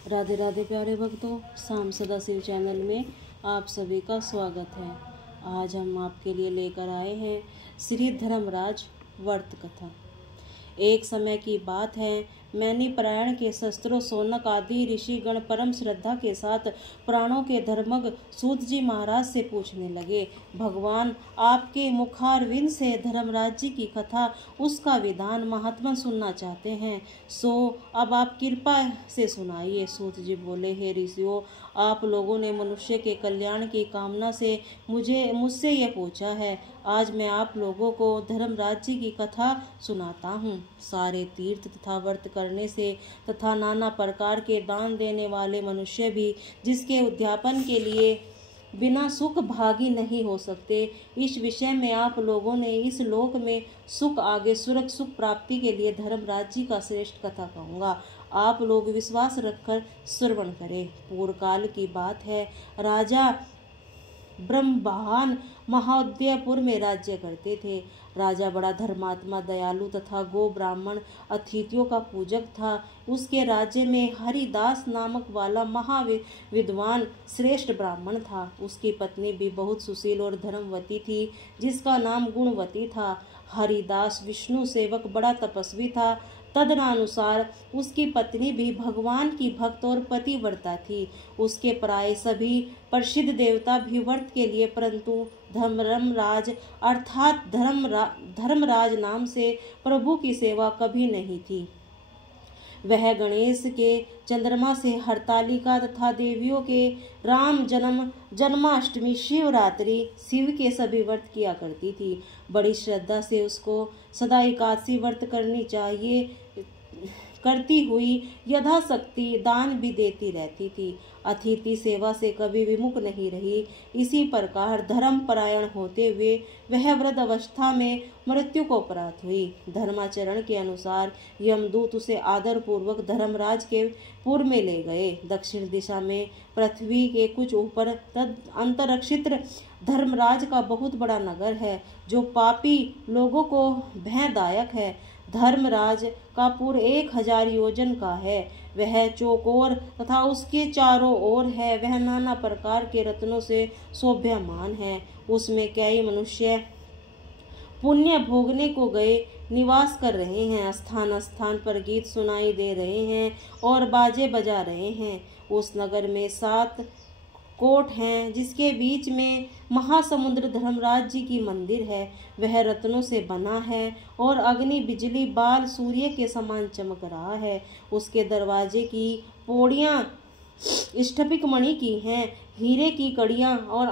राधे राधे प्यारे भक्तों, शाम सदाशिव चैनल में आप सभी का स्वागत है। आज हम आपके लिए लेकर आए हैं श्री धर्मराज व्रत कथा। एक समय की बात है, मैनी परायण के शस्त्रों सोनक आदि ऋषिगण परम श्रद्धा के साथ प्राणों के धर्मज्ञ सूत जी महाराज से पूछने लगे, भगवान आपके मुखारविंद से धर्मराज जी की कथा, उसका विधान महात्मा सुनना चाहते हैं, सो अब आप कृपा से सुनाइए। सूत जी बोले, हे ऋषियों, आप लोगों ने मनुष्य के कल्याण की कामना से मुझसे यह पूछा है। आज मैं आप लोगों को धर्मराज जी की कथा सुनाता हूँ। सारे तीर्थ तथा व्रत करने से तथा नाना प्रकार के दान देने वाले मनुष्य भी जिसके उद्यापन के लिए बिना सुख भागी नहीं हो सकते। इस विषय में आप लोगों ने इस लोक में सुख आगे स्वर्ग सुख प्राप्ति के लिए धर्मराज जी का श्रेष्ठ कथा कहूँगा। आप लोग विश्वास रखकर श्रवण करें। पूर्व काल की बात है, राजा ब्रह्मवाहन महाउदयपुर में राज्य करते थे। राजा बड़ा धर्मात्मा, दयालु तथा गो ब्राह्मण अतिथियों का पूजक था। उसके राज्य में हरिदास नामक वाला महाविद्वान श्रेष्ठ ब्राह्मण था। उसकी पत्नी भी बहुत सुशील और धर्मवती थी, जिसका नाम गुणवती था। हरिदास विष्णु सेवक बड़ा तपस्वी था। तदनुसार उसकी पत्नी भी भगवान की भक्त और पतिव्रता थी। उसके प्राय सभी प्रसिद्ध देवता भी व्रत के लिए, परंतु धर्मराज अर्थात धर्मराज नाम से प्रभु की सेवा कभी नहीं थी। वह गणेश के, चंद्रमा से, हरतालिका तथा देवियों के, राम जन्म, जन्माष्टमी, शिवरात्रि, शिव के सभी व्रत किया करती थी। बड़ी श्रद्धा से उसको सदा एकादशी व्रत करनी चाहिए करती हुई यथाशक्ति दान भी देती रहती थी। अतिथि सेवा से कभी विमुख नहीं रही। इसी प्रकार धर्म परायण होते हुए वह वृद्ध अवस्था में मृत्यु को प्राप्त हुई। धर्माचरण के अनुसार यमदूत उसे आदर पूर्वक धर्मराज के पुर में ले गए। दक्षिण दिशा में पृथ्वी के कुछ ऊपर तद अंतरिक्षित धर्मराज का बहुत बड़ा नगर है, जो पापी लोगों को भयदायक है। धर्मराज का पुर 1000 योजन का है। वह चौकोर तथा उसके चारों ओर है। वह नाना प्रकार के रत्नों से शोभ्यमान है। उसमें कई मनुष्य पुण्य भोगने को गए निवास कर रहे हैं। स्थान स्थान पर गीत सुनाई दे रहे हैं और बाजे बजा रहे हैं। उस नगर में 7 कोट हैं, जिसके बीच में महासमुद्र धर्मराज जी की मंदिर है। वह रत्नों से बना है और अग्नि बिजली बाल सूर्य के समान चमक रहा है। उसके दरवाजे की पौड़ियां स्फटिक मणि की हैं, हीरे की कड़ियां और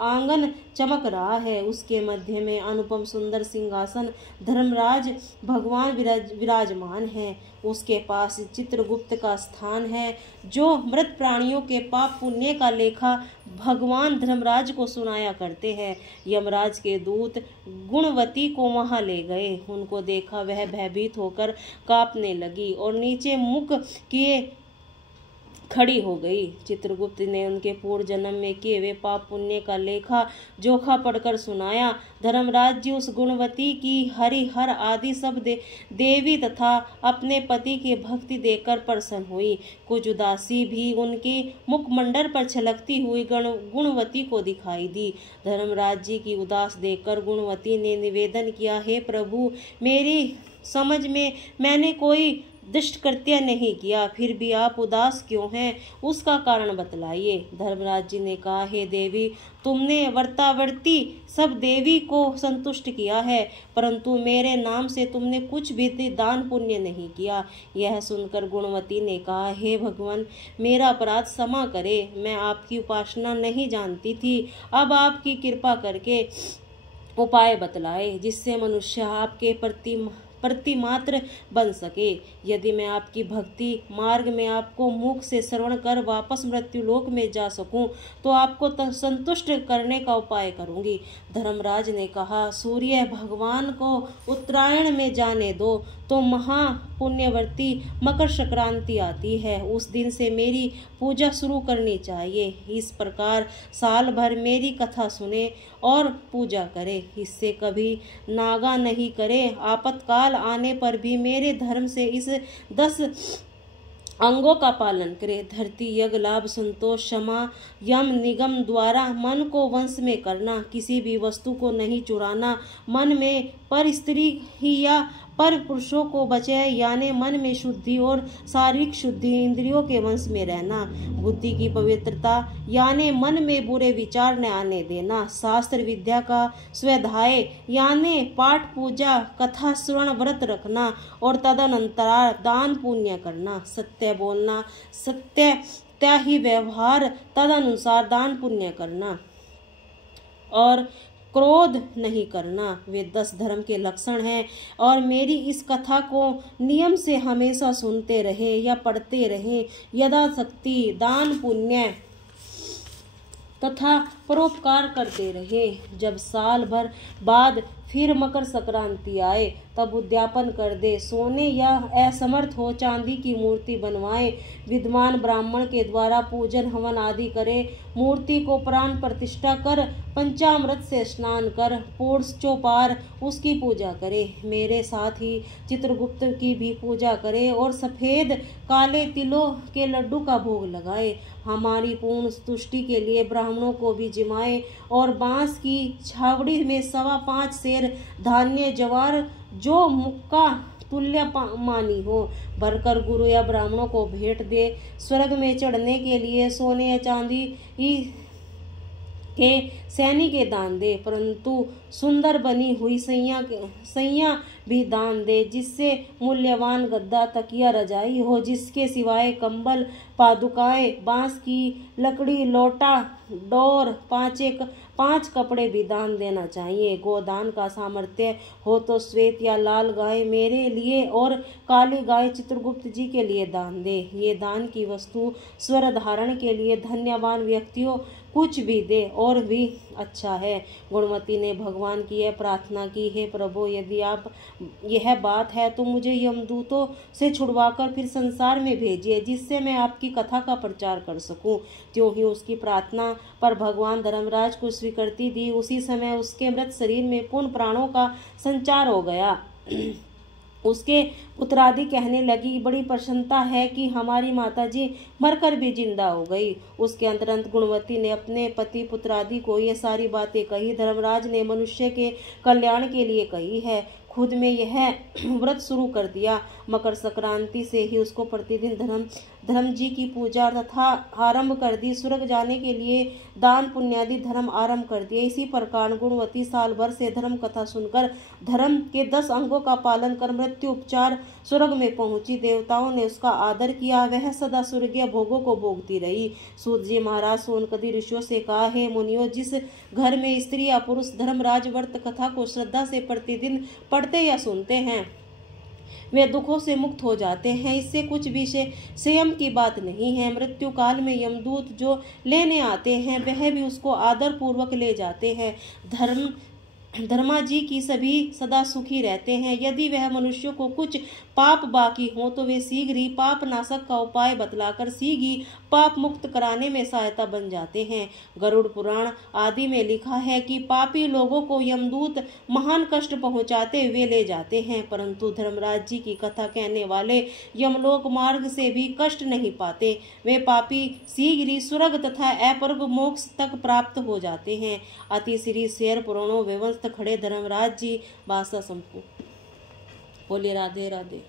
आंगन चमक रहा है। उसके मध्य में अनुपम सुंदर सिंहासन धर्मराज भगवान विराजमान है। उसके पास चित्रगुप्त का स्थान है, जो मृत प्राणियों के पाप पुण्य का लेखा भगवान धर्मराज को सुनाया करते हैं। यमराज के दूत गुणवती को वहां ले गए। उनको देखा वह भयभीत होकर कांपने लगी और नीचे मुख किए खड़ी हो गई। चित्रगुप्त ने उनके पूर्व जन्म में किए हुए पाप पुण्य का लेखा जोखा पढ़कर सुनाया। धर्मराज जी उस गुणवती की हरिहर आदि सब देवी तथा अपने पति की भक्ति देखकर प्रसन्न हुई। कुछ उदासी भी उनके मुखमंडल पर छलकती हुई गुणवती को दिखाई दी। धर्मराज जी की उदास देखकर गुणवती ने निवेदन किया, हे प्रभु, मेरी समझ में मैंने कोई दुष्ट कृत्य नहीं किया, फिर भी आप उदास क्यों हैं? उसका कारण बतलाइए। धर्मराज जी ने कहा, हे देवी, तुमने वर्तावर्ती सब देवी को संतुष्ट किया है, परंतु मेरे नाम से तुमने कुछ भी दान पुण्य नहीं किया। यह सुनकर गुणवती ने कहा, हे भगवान, मेरा अपराध क्षमा करे। मैं आपकी उपासना नहीं जानती थी। अब आपकी कृपा करके उपाय बतलाए, जिससे मनुष्य आपके प्रतिमात्र बन सके। यदि मैं आपकी भक्ति मार्ग में आपको मुख से श्रवण कर वापस मृत्यु लोक में जा सकूं, तो आपको संतुष्ट करने का उपाय करूंगी। धर्मराज ने कहा, सूर्य भगवान को उत्तरायण में जाने दो तो महापुण्यवर्ती मकर संक्रांति आती है। उस दिन से मेरी पूजा शुरू करनी चाहिए। इस प्रकार साल भर मेरी कथा सुने और पूजा करे। इससे कभी नागा नहीं करे। आपातकाल आने पर भी मेरे धर्म से इस 10 अंगों का पालन करे। धरती यज्ञ लाभ संतोष क्षमा यम निगम द्वारा मन को वंश में करना, किसी भी वस्तु को नहीं चुराना, मन में पर स्त्री ही या पर पुरुषों को बचाए, यानी मन में शुद्धि और शारीरिक शुद्धि, इंद्रियों के वंश में रहना, बुद्धि की पवित्रता यानी मन में बुरे विचार न आने देना, शास्त्र विद्या का स्वाध्याय यानी पाठ पूजा कथा श्रवण व्रत रखना और तदनंतर दान पुण्य करना, सत्य बोलना, सत्य ही व्यवहार तदनुसार दान पुण्य करना और क्रोध नहीं करना। वे 10 धर्म के लक्षण हैं और मेरी इस कथा को नियम से हमेशा सुनते रहे या पढ़ते रहे, यथाशक्ति दान पुण्य तथा परोपकार करते रहे। जब साल भर बाद फिर मकर संक्रांति आए तब उद्यापन कर दे, सोने या असमर्थ हो चांदी की मूर्ति बनवाए, विद्वान ब्राह्मण के द्वारा पूजन हवन आदि करे, मूर्ति को प्राण प्रतिष्ठा कर पंचामृत से स्नान कर चौपार उसकी पूजा करे, मेरे साथ ही चित्रगुप्त की भी पूजा करे और सफेद काले तिलों के लड्डू का भोग लगाए, हमारी पूर्ण तुष्टि के लिए ब्राह्मणों को भी जिमाए और बांस की छावड़ी में 5.25 सेर धान्य जवार जो मुक्का तुल्य मानी हो भरकर गुरु या ब्राह्मणों को भेंट दे। स्वर्ग में चढ़ने के लिए सोने या चांदी के सैनी के दान दे, परंतु सुंदर बनी हुई सैया भी दान दे, जिससे मूल्यवान गद्दा तकिया रजाई हो, जिसके सिवाय कंबल पादुकाएं बांस की लकड़ी लोटा डोर 5 कपड़े भी दान देना चाहिए। गोदान का सामर्थ्य हो तो श्वेत या लाल गाय मेरे लिए और काली गाय चित्रगुप्त जी के लिए दान दे। ये दान की वस्तु स्वर धारण के लिए धन्यवान व्यक्तियों कुछ भी दे और भी अच्छा है। गुणवती ने भगवान की यह प्रार्थना की, हे प्रभु, यदि आप यह बात है तो मुझे यमदूतों से छुड़वाकर फिर संसार में भेजिए, जिससे मैं आपकी कथा का प्रचार कर सकूं। त्यों ही उसकी प्रार्थना पर भगवान धर्मराज को स्वीकृति दी। उसी समय उसके मृत शरीर में पूर्ण प्राणों का संचार हो गया। उसके पुत्रादि कहने लगी, बड़ी प्रसन्नता है कि हमारी माताजी मरकर भी जिंदा हो गई। उसके अंतरंत गुणवती ने अपने पति पुत्रादि को ये सारी बातें कही। धर्मराज ने मनुष्य के कल्याण के लिए कही है, खुद में यह व्रत शुरू कर दिया। मकर संक्रांति से ही उसको प्रतिदिन धर्म जी की पूजा तथा आरंभ कर दी। स्वर्ग जाने के लिए दान पुण्यादि धर्म आरंभ कर दिए। इसी प्रकार गुणवती साल भर से धर्म कथा सुनकर धर्म के 10 अंगों का पालन कर मृत्यु उपचार स्वर्ग में पहुंची। देवताओं ने उसका आदर किया, वह सदा स्वर्गीय भोगों को भोगती रही। सूत जी महाराज सोनकदी ऋषियों से कहा, हे मुनियों, जिस घर में स्त्री या पुरुष धर्मराज व्रत कथा को श्रद्धा से प्रतिदिन पढ़ते या सुनते हैं वे दुखों से मुक्त हो जाते हैं। इससे कुछ भी संयम की बात नहीं है। मृत्यु काल में यमदूत जो लेने आते हैं वह भी उसको आदर पूर्वक ले जाते हैं। धर्मा जी की सभी सदा सुखी रहते हैं। यदि वह मनुष्यों को कुछ पाप बाकी हो तो वे शीघ्र ही पाप नाशक का उपाय बतलाकर शीघ्र ही पाप मुक्त कराने में सहायता बन जाते हैं। गरुड़ पुराण आदि में लिखा है कि पापी लोगों को यमदूत महान कष्ट पहुंचाते हुए ले जाते हैं, परंतु धर्मराज जी की कथा कहने वाले यमलोक मार्ग से भी कष्ट नहीं पाते। वे पापी शीघ्र ही स्वर्ग तथा अपवर्ग मोक्ष तक प्राप्त हो जाते हैं। अति श्री शेर पुराणों व्यवस्थ खड़े धर्मराज जी भाषा संपूर्ण। बोलिए राधे राधे।